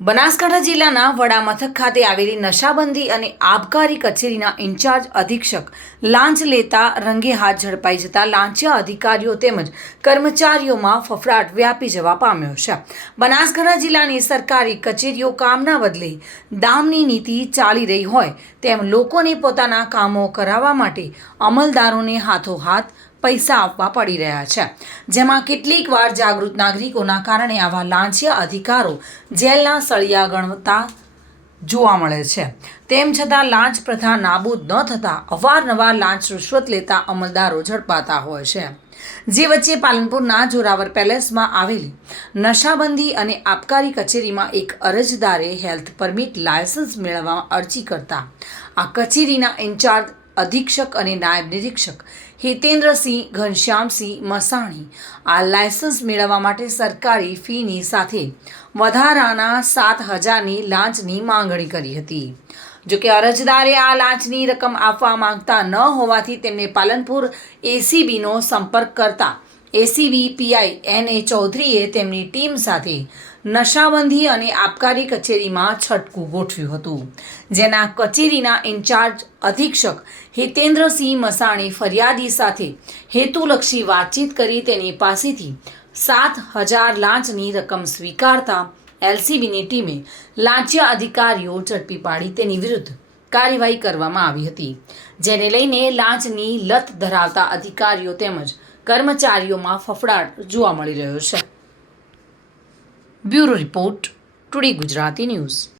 બનાસકાંઠા જિલ્લાના વડામથક ખાતે આવેલી નશાબંધી અને આબકારી કચેરીના ઇન્ચાર્જ અધિક્ષક લાંચ લેતા રંગે હાથ ઝડપાઈ જતા લાંચિયા અધિકારીઓ તેમજ કર્મચારીઓમાં ફફડાટ વ્યાપી જવા પામ્યો છે. બનાસકાંઠા જિલ્લાની સરકારી કચેરીઓ કામના બદલે દામની નીતિ ચાલી રહી હોય તેમ લોકોને પોતાના કામો કરાવવા માટે અમલદારોને હાથોહાથ પૈસા આપવા પડી રહ્યા છે. જેમાં કેટલીક વાર જાગૃત નાગરિકોના કારણે આવા લાંચિયા અધિકારો જેલના સળિયા ગણતા જોવા મળે છે. તેમ છતાં લાંચ પ્રથા નાબૂદ ન થતાં અવારનવાર લાંચ રૂશ્વત લેતા અમલદારો ઝડપાતા હોય છે. જે વચ્ચે પાલનપુરના જોરાવર પેલેસમાં આવેલી નશાબંધી અને આબકારી કચેરીમાં એક અરજદારે હેલ્થ પરમિટ લાયસન્સ મેળવવા અરજી કરતા આ કચેરીના ઇન્ચાર્જ અધિક્ષક અને નાયબ નિરીક્ષક હિતેન્દ્રસિંહ ઘનશ્યામસિંહ મસાણી આ લાયસન્સ મેળવવા માટે સરકારી ફીની સાથે વધારાના સાત હજારની લાંચની માંગણી કરી હતી. જોકે અરજદારે આ લાંચની રકમ આપવા માંગતા ન હોવાથી તેમને પાલનપુર એસીબીનો સંપર્ક કરતા એસીબી પીઆઈ એન એ ચૌધરીએ તેમની ટીમ સાથે નશાબંધી અને આબકારી કચેરીમાં છટકું ગોઠવ્યું હતું, જેના કચેરીના ઇન્ચાર્જ અધિક્ષક હિતેન્દ્રસિંહ મસાણી ફરિયાદી સાથે હેતુલક્ષી વાતચીત કરી તેની પાસેથી સાત હજાર લાંચની રકમ સ્વીકારતા એલસીબીની ટીમે લાંચિયા અધિકારીઓ ઝડપી પાડી તેની વિરુદ્ધ કાર્યવાહી કરવામાં આવી હતી, જેને લઈને લાંચની લત ધરાવતા અધિકારીઓ તેમજ કર્મચારીઓમાં ફફડાટ જોવા મળી રહ્યો છે. Bureau report today Gujarati news.